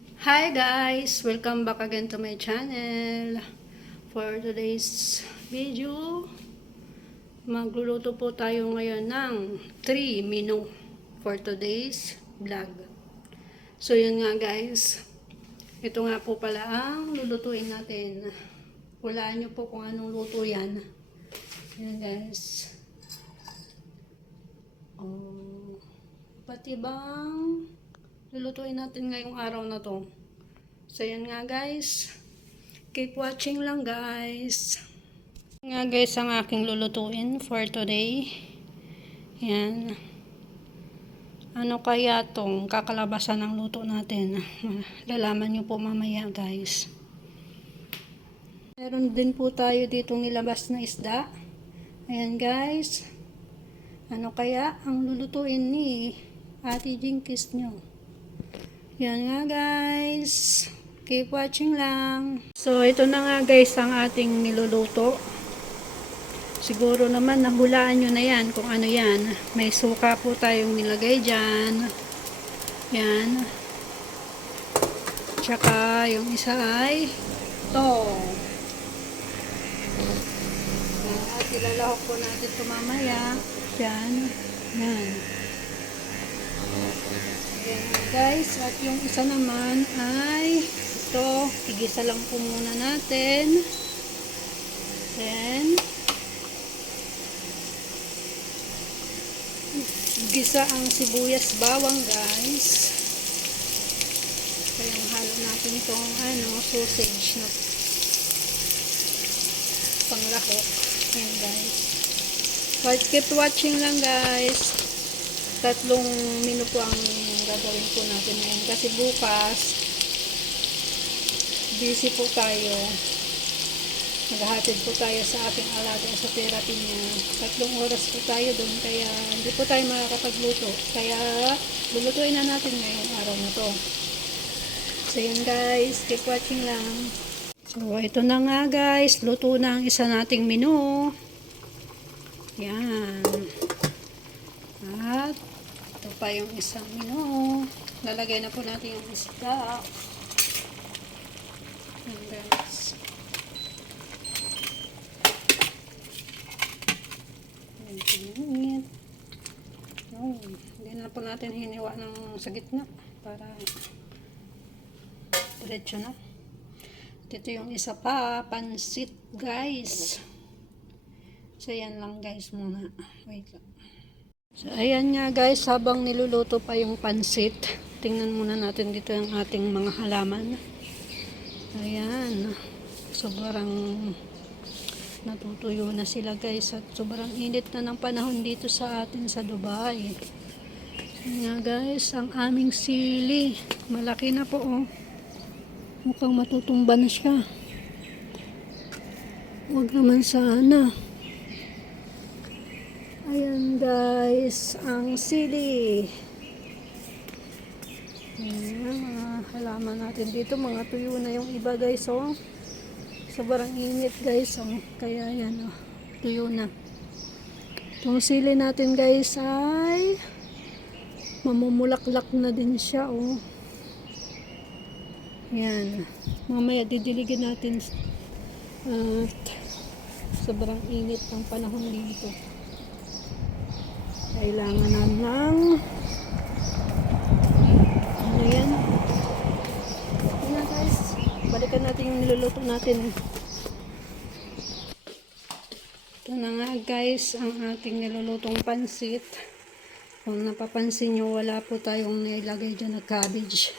Hi guys! Welcome back again to my channel. For today's video, magluluto po tayo ngayon ng 3 menu for today's vlog. So yun nga guys, ito nga po pala ang lulutuin natin. Hulaan nyo po kung anong luto yan. Yan guys. Oh, pati bang lulutuin natin ngayong araw na to. So yan nga guys, keep watching lang guys. Nga guys ang aking lulutuin for today. Yan. Ano kaya tong kakalabasan ng luto natin? Lalaman nyo po mamaya guys. Meron din po tayo dito nilabas na isda. Ayan guys. Ano kaya ang lulutuin ni Ate Jinkies nyo? Yan nga guys. Keep watching lang. So ito na nga guys ang ating niluluto. Siguro naman nahulaan nyo na yan kung ano yan. May suka po tayong nilagay dyan. Yan. Tsaka yung isa ay ito. Yan. At ilalahok po natin ito mamaya. Yan. Yan. Ayan guys, at yung isa naman ay ito, igisa lang po muna natin. Then igisa ang sibuyas bawang guys. Kaya halo natin itong sausage na panglahok. Ayan guys. But keep watching lang guys. Tatlong menu po ang gagawin po natin ngayon kasi bukas busy po tayo, maghahatid po tayo sa ating alaga sa therapy niya. 3 oras po tayo doon kaya hindi po tayo makakapagluto, kaya lulutuin na natin ngayong araw na to. So yun guys, keep watching lang. So ito na nga guys, luto na ang isa nating menu. Yan. At ito pa yung isang menu. Lalagay na po natin yung isda. Ayan guys. Ayan, pinit. Oh, hindi na po natin hiniwa ng sa gitna para diretso na. Ito yung isa pa, pansit guys. So yan lang guys muna. Wait lang. So, ayan nga guys, habang niluluto pa yung pansit, tingnan muna natin dito yung ating mga halaman. Ayan, sobrang natutuyo na sila guys at sobrang init na ng panahon dito sa atin sa Dubai. Ayan nga guys, ang aming sili, malaki na po oh. Mukhang matutumba na siya. Huwag naman sana. Ayan guys, ang sili. Ayan, halaman natin dito, mga tuyo na yung iba guys oh. Sobrang init guys oh. Kaya yan oh, tuyo na. Itong sili natin guys ay mamumulaklak na din siya oh. Yan. Mamaya didiligin natin at sobrang init ng panahon dito. Kailangan na ng ano yan. Yun na guys, balikan natin yung niluluto natin. Ito na nga guys ang ating nilulutong pansit. Kung napapansin nyo, wala po tayong nailagay dyan na cabbage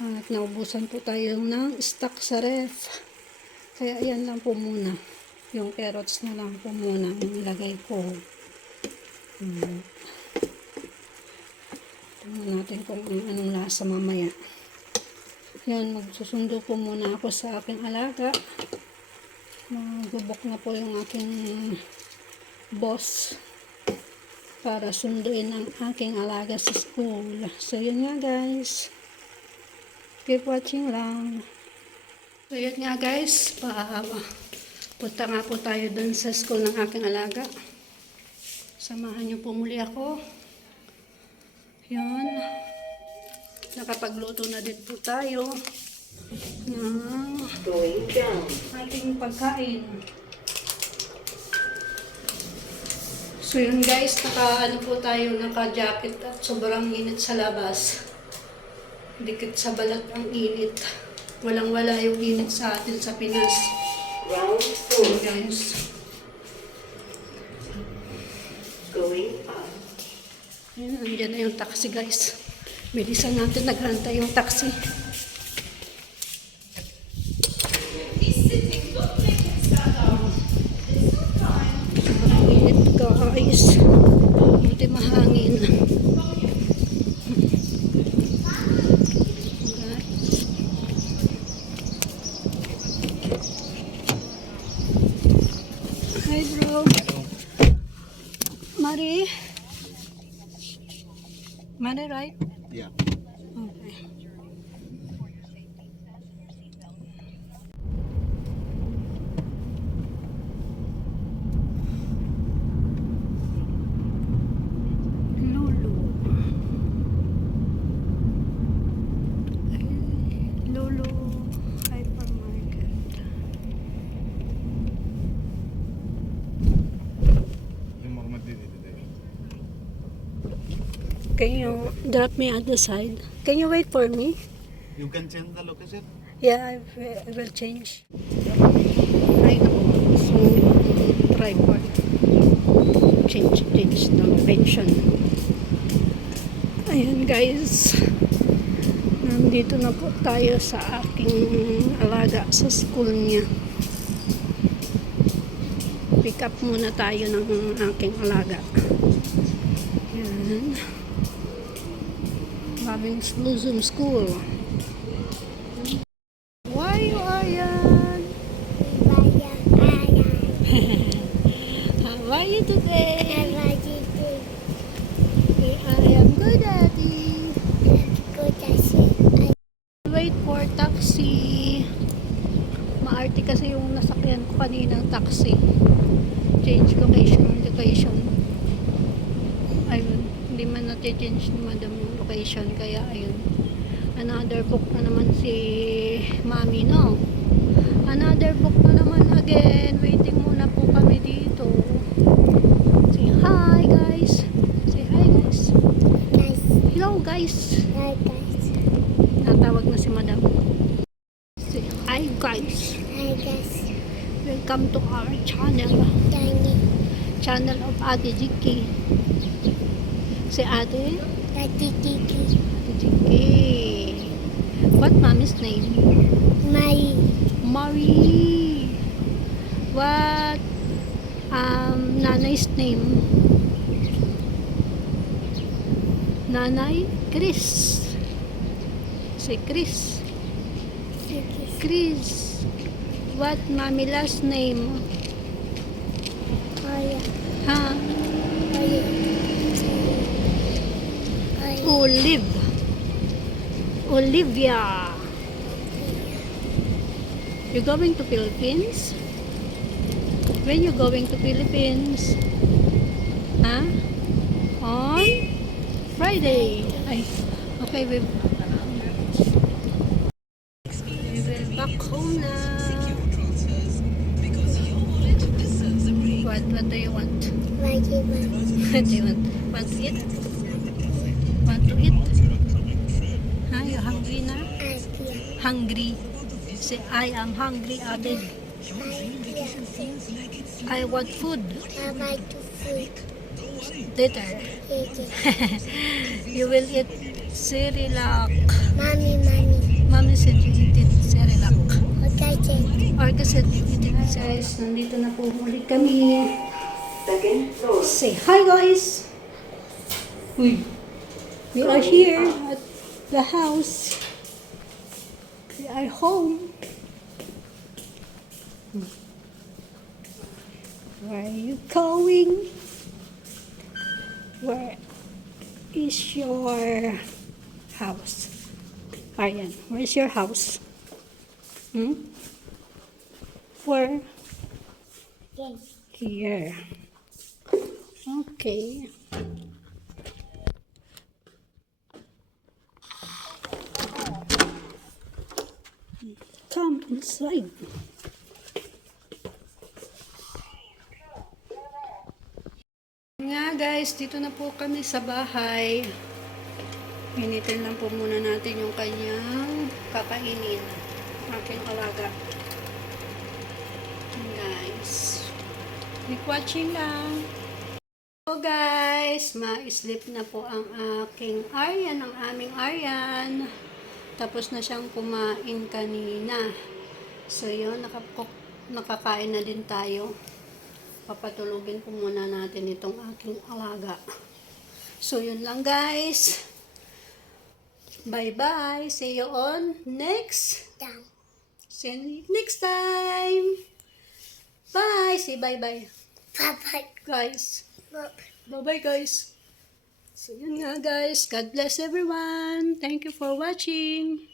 at naubusan po tayo ng stock sa ref, kaya yan lang po muna, yung carrots na lang po muna ang nilagay ko. Tingnan natin kung anong lasa mamaya. Yan, magsusundo po muna ako sa aking alaga. Magbubok na po yung aking boss para sunduin ang aking alaga sa school. So yun nga guys, keep watching lang. So yun nga guys, punta nga po tayo dun sa school ng aking alaga. Samahan niyo po muli ako. Yun. Nakapagluto na din po tayo ng Going down. ating pagkain. So yun guys, naka-ano po tayo, naka-jacket at sobrang init sa labas. Dikit sa balat ang init. Walang-wala yung init sa atin sa Pinas. Round So 4. guys, Going up. ayun, andyan na yung taxi guys. Bilisan natin naghantay yung taxi. Sobrang init guys. Buti mahangin. Hi bro. Mari? Mari, right? Yeah. Okay. Lulu. Ay, Lulu Hypermarket. Can you drop me at the side? Can you wait for me? You can change the location. Yeah, I will change. Ay, naku. So, try for change the location. Ayan guys. Nandito na po tayo sa aking alaga sa school niya. Pick up muna tayo ng aking alaga. Ayan. Babing Luzum School. Why you Ayan? How are you today? I am good, Daddy. Wait for taxi. Maarte kasi yung nasakyan ko kaninang taxi. Change location. Ayun, hindi man na-change ni Madam yung location, kaya ayun. Another book na naman si Mami, no? Another book na naman again. Waiting muna po kami dito. Say hi, guys. Say hi, guys. Hello, guys. Natawag na si Madam. Say hi, guys. Welcome to our channel. Channel of Ate Jiki. Say Ate Jiki. What mommy's name? Marie. What nanay's name? Nanay? Chris. Say Chris. Chris. What mommy last name? Huh? Olive. Olivia. You going to Philippines? When you going to Philippines? Huh? On Friday. Ay, okay, we will back home na. What do you want? What do you want? Want to eat? Want to eat? Huh? You hungry na? Hungry. Say, I am hungry, Ate. I want food. Later. You will eat Cerelac. Mommy said you eat it Cerelac. Orga said you eat it. Guys, nandito na po ulit kami. Second floor. Say hi, guys. We are here at the house. We are home. Where are you going? Where is your house? Aryan, where's your house? Where? Here. Okay. come inside. Nga guys, dito na po kami sa bahay. Initin lang po muna natin yung kanyang kakainin. Aking alaga. Guys. Keep watching lang. So guys, ma-sleep na po ang aking Aryan, ang aming Aryan. Tapos na siyang kumain kanina. So yun, nakakain na din tayo. Papatulugin po muna natin itong aking alaga. So yun lang guys. Bye-bye. See you on next time. See you next time. Bye. Say bye-bye. Bye-bye. Guys. Bye. Bye-bye guys. So yun nga guys. God bless everyone. Thank you for watching.